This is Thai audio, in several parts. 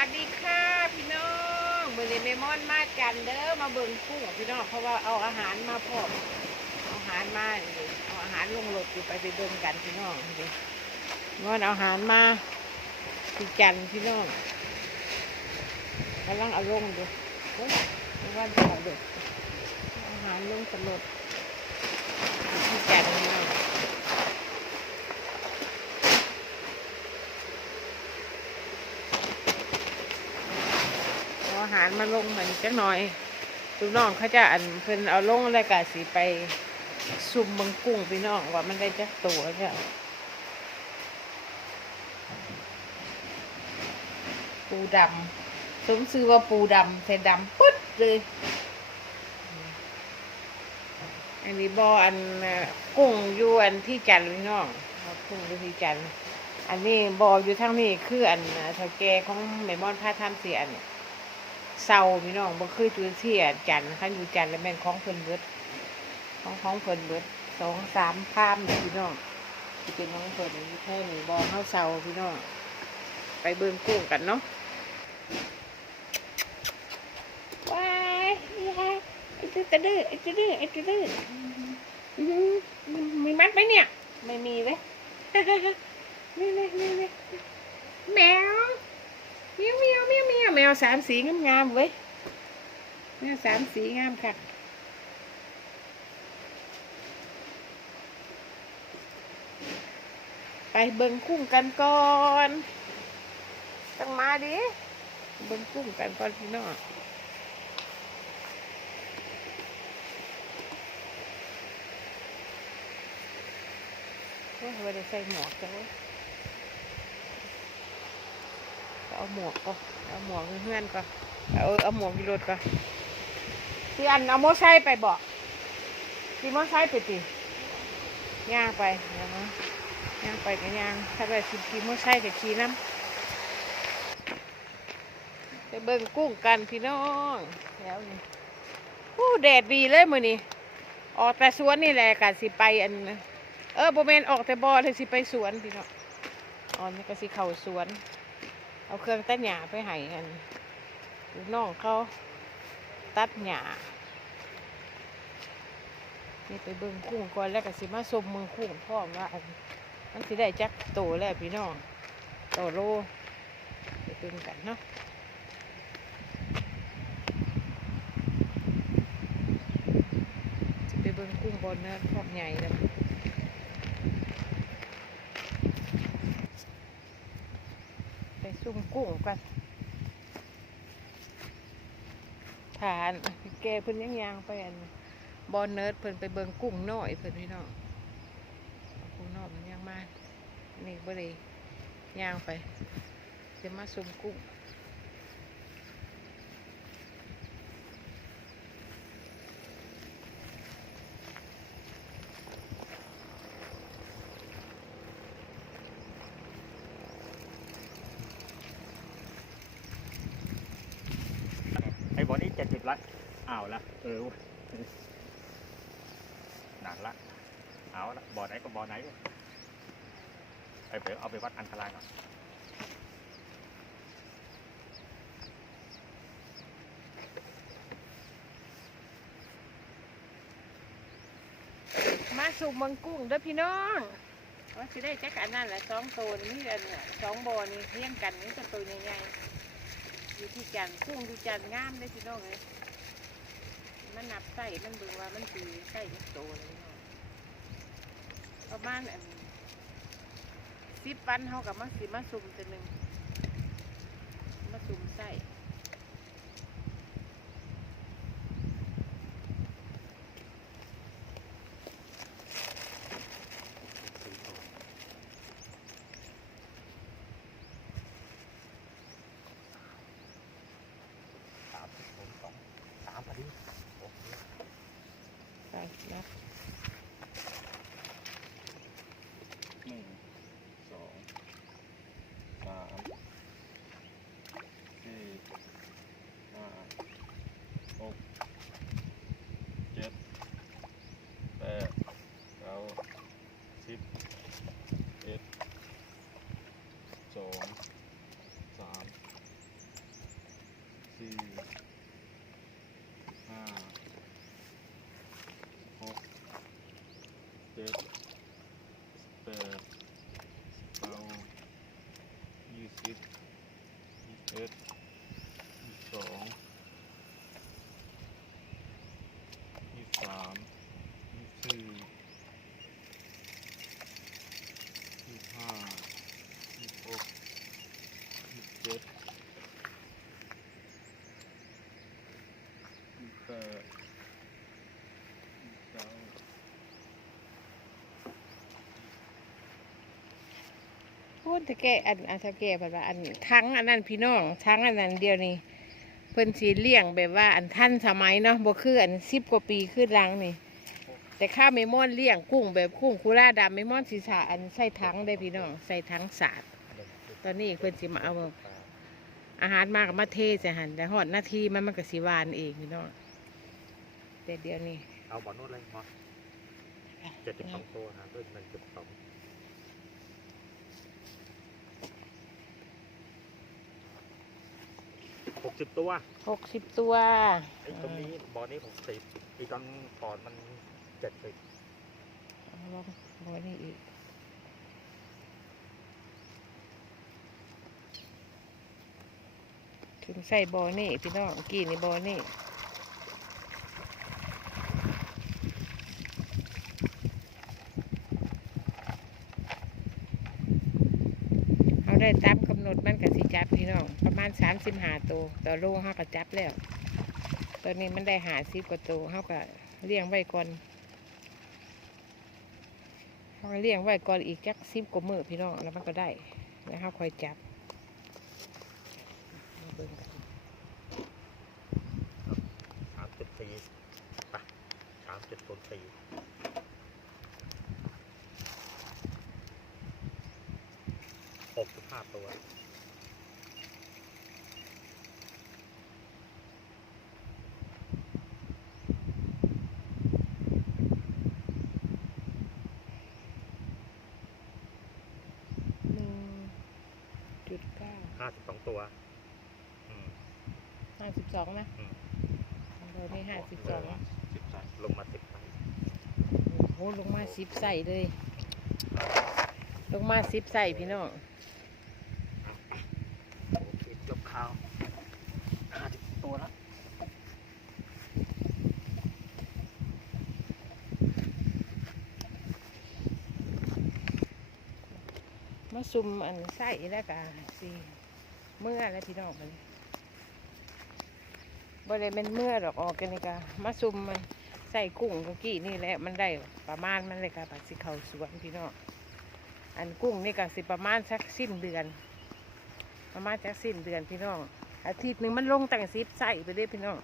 วัสดีค่ะพี่น้องเบอร์นี้เมมอนมาจันเด้อมาเบิ่งกุ้งพี่น้องเพราะว่าเอาอาหารมาพร้อมเอาอาหารมาเอาอาหารลงรถอยู่ไปไปเบิ่งกันพี่น้องนี่มอนเอาอาหารมาพี่จันพี่น้องกำลังเอาลงดูเฮ้ยไม่ว่าเอาเด็กอาอาหารลงสำรถพี่จันพี่น้อง เอาอาหารมาลงเหมือนจักหน่อยลูกน้องเขาจะอันเพิ่นเอาลงแล้วก็สิไปซุ่มเบิงกุ้งพี่น้องว่ามันได้จักตัวจ้ะปูดำสมซื้อว่าปูดำแต่ดำปึ๊ดเลย อันนี้บออันกุ้งอยู่อันที่จันพี่น้องกุ้งอยู่ที่จันอันนี้บออยู่ทั้งนี้คืออันเอ่อเท่าแกของแม่มอนพาทำเสียอัน เศร้าพี่น้องบ่คือจุดเสียจันทร์คันอยู่จันทร์แล้วแม่นของเพิ่นเบิดของของเพิ่นเบิดสองสามข้ามีพี่น้องสิเป็นของเพิ่นแค่นี้บ่เฮาเศร้าพี่น้องไปเบิ่งกุ้งกันเนาะว้ายไอ้ตื้อตะดื้อไอ้ตื้อดื้อไอ้ตื้อดื้ออื้อหือมีมัดไหมเนี่ย ไม่มีเลยนี่นี่นี่นี่แมว เมียวเมียวเมียวเมียวแมวสามสีงามงามๆเว้ยแมวสามสีงามค่ะไปเบิ่งกุ้งกันก่อนต้องมาดิเบิ่งกุ้งกันก่อนพี่น้องโอ้ยว่าได้ใส่หมวกจัง เอาหมวกก็เอาหมวกเพื่อนก็เอาเอาหมวกยีรถก็พี่อันเอาโมไซไปบอกพี่โมไซไปติย่างไปนะฮะย่างไปกันย่าง ถ้าแบบขี่ขี่มไซกับขี่น้ำไปเบิ่งกุ้งกันพี่น้องแล้วนี่ผู้แดดดีเลยมือนี้ออกแต่สวนนี่แหละกันสิไปอันเออโบเมนออกแต่บ่อเลยสิไปสวนพี่น้องอ๋อนี่ก็สิเข้าสวน เอาเครื่องตัดหญ้าไปให้กันลูกน้องเขาตัดหญ้านี่ไปเบิ่งกุ้งก่อนแล้วก็สิมาสมเมืองกุ้งพร้อมว่าอันมันสิได้จักโตแล้วพี่น้องโตโลไปเบิ่งกันเนาะสิไปเบิ่งกุ้งบนเนื้อพวกใหญ่เลย ซุ่มกุ้งกันฐานแกเพิ่นยังยางไปอันบอลเนิร์ดเพิ่นไปเบิงกุ้งน้อยเพิ่นพี่น้องกุ้งน้อยมันยังมานี่บ่ได้ยางไปจะมาซุ่มกุ้ง ไอ้บอ ลนี้เจ็ดสิบละอ้าวละเออหนักละเอาละบ่อไหนก็บ่อไหนไปเดี๋ยวเอาไปวัดอันตรายก่อนมาสู่เมืองกุ้งเด้อพี่น้องว่าสิได้จักอันนั่นแหละสองตัวนี่อันสองบ่อนี่เทียงกันนี่ก็ตัวใหญ่ๆ อยู่ที่จันกุ้งอยู่จันท์งามเลยพี่น้องเลยมันนับไส้มันเบิ่งว่ามันตีไส้มันโตเลยเน้องประมาณอันสิบปันเท่ากับมาสิมาสุ่มตัวหนึ่งมาสุ่มไส้ามสิบสองสามพอดีโอเค ไส้ นับหนึ่งสองสามสี่ห้าหกเจ็ดแปดเก้าสิบเอ็ดสองสามส สิบยี่สิบ เอ็ดยี่สิบสองยี่สามยี่สี่ยี่ห้ายี่หกยี่เจ็ดยี่แปดยี่เก้า พูดตะแก่อันอันตะแก่แบบว่าอันทั้งอันนั้นพี่น้องทั้งอันนั้นเดียวนี่เพิ่นสีเลี้ยงแบบว่าอันท่านสมัยเนาะบ่คืออันสิบกว่าปีขึ้นหลังนี่ แต่ข้าวเมมอนเลี้ยงกุ้งแบบกุ้งคุร่าดำเมมอนสีสาอันใส่ทั้งได้พี่น้องใส่ทั้งสาดตอนนี้เพิ่นสิมาเอาอาหารมากมาเทใส่หันแต่หอดหน้าที่มันมันก็สิหวานเองพี่น้องแต่เดี๋ยวนี้เอาบอลนวดเลยมอเจ็ดสิบสองตัวหาด้วยมันเจ็ดสอง หกสิบตัวหกสิบตัว ไอ้ตรงนี้บอลนี้หกสิบอีกตอนก่อนมันเจ็ดสิบเอาลองบอนี่อีกถึงใส่บอนี่พี่น้องกี่นี่บอนี่เอาได้ตามกำหนดมันกับสิ จับพี่น้องประมาณสามสิบหาตัวต่อโลเขาก็จับแล้ว ตอนนี้มันได้หาสิบกว่าตัวเขาก็เลี้ยงไว้ก่อนเขาก็เลี้ยงไว้ก่อนอีกจักสิบกว่ามือพี่น้องแล้วมันก็ได้แล้วเขาคอยจับสามจุดสี่ไปสามจุดศูนสี่หกสิบห้าตัว หนึ่งจุดเก้า ห้า สิบสองตัว อืมห้าสิบสองนะอืมของเรานี่ห้าสิบสองสิบสามลงมาสิบไปโอ้โหลงมาสิบใส่เลย ลงมาสิบใส่พี่น้องโอเคจบข่าวห้าสิบตัวแล้วมาซุ่มอันใส่แล้วก็สิ เมื่อแล้วพี่น้องมันบ่ได้เป็นเมื่อดอกออกกันนี่ก็มาซุ่มมันใส่กุ้งกะกี้นี่แหละมันได้ประมาณมันเลยค่ะปัดสิเขาสวนพี่น้องอันกุ้งนี่ก็สิประมาณสักสิ้นเดือน ประมาณจักสิ้นเดือนพี่น้องอาทิตย์หนึ่งมันลงตั้งสิบใส่ไปเลยพี่น้อง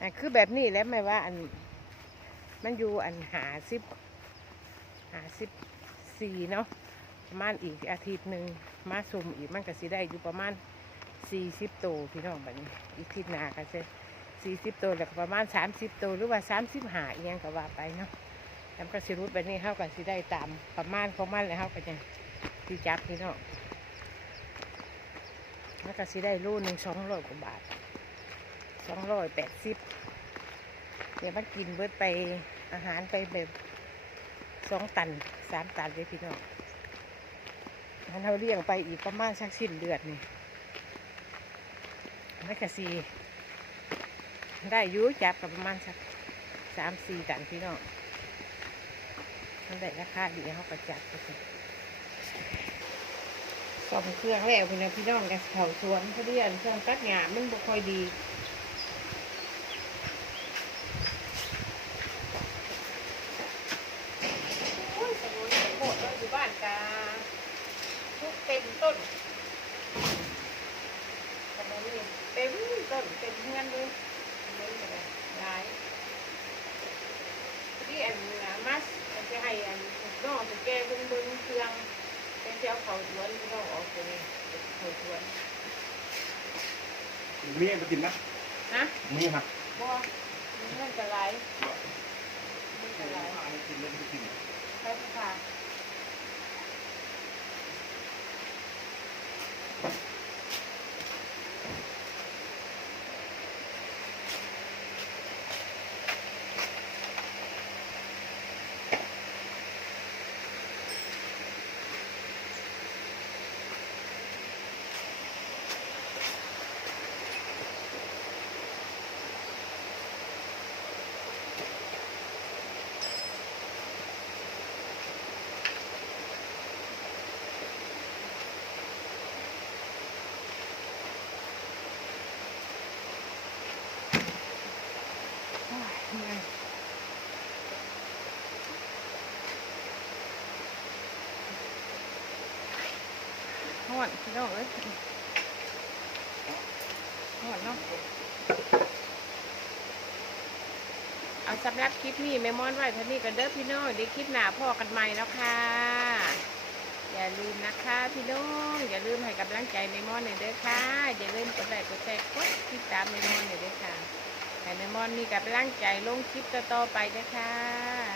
อะคือแบบนี้แล้วไม่ว่าอันมันอยู่อันหาสิบหาสิบสี่เนาะ ประมาณอีกอาทิตย์หนึ่งมาสุ่มอีกมันก็สิได้อยู่ประมาณสี่สิบโตวพี่น้องแบบนี้อีกทิตย์หน้าก็จะสี่สิบโตวแล้วประมาณสามสิบโตวหรือว่าสามสิบหาอียงก็ว่าไปเนาะแล้วก็สิรุดแบบนี้เข้าก็สิได้ตามประมาณของมันแล้วเข้าก็จะสิจับพี่น้องแล้วก็สิได้รูหนึ่งสองร้อยกว่าบาทสองร้อยแปดสิบเดี๋ยวมันกินเบิดไปอาหารไปแบบสองตันสามตันเลยพี่น้อง อันเราเลี้ยงไปอีกประมาณสักสิ้นเดือนนี่ไม่กะสีได้ยุจับกับประมาณสักสามสี่ตันพี่น้องมันได้ราคาดีเขาก็จับไปสิสองเครื่องแล้วพี่น้องพี่น้องกันเขาสวนเขาเรียนเครื่องตัดหญ้ามันบ่ค่อยดีโอ้ยสมุนไพรโคตรเราอยู่บ้านกา ทุก เต็มต้นขนมนี่เต็มต้นเต็มเงินเลยเงินอะไรหลายที่อันมัสมันจะให้อันน้องจะแก้เบิ้งเบิ้งเครื่องเป็นเจ้าเขาสวนน้องออกตัวนี้เขาสวนมีมากินนะนะมีครับบ่มันจะหลมันจะหลายกินแล้วไม่กินครับค่ะ อนพี่น้องเอ้ยห่อนเนาะเอาสำหรับคลิปนี้แม่มอนไว้ท่านี้กันเด้อพี่น้องเดี๋ยวคลิปหน้าพ่อกันใหม่แล้วค่ะ อย่าลืมนะคะพี่น้องอย่าลืมให้กำลังใจแม่มอนหน่อยเด้อค่ะอย่าลืมกดไลค์กดแชร์กดติดตามแม่มอนหน่อยเด้อค่ะให้แม่มอนมีกำลังใจลงคลิปต่อๆไปเด้อค่ะค่ะ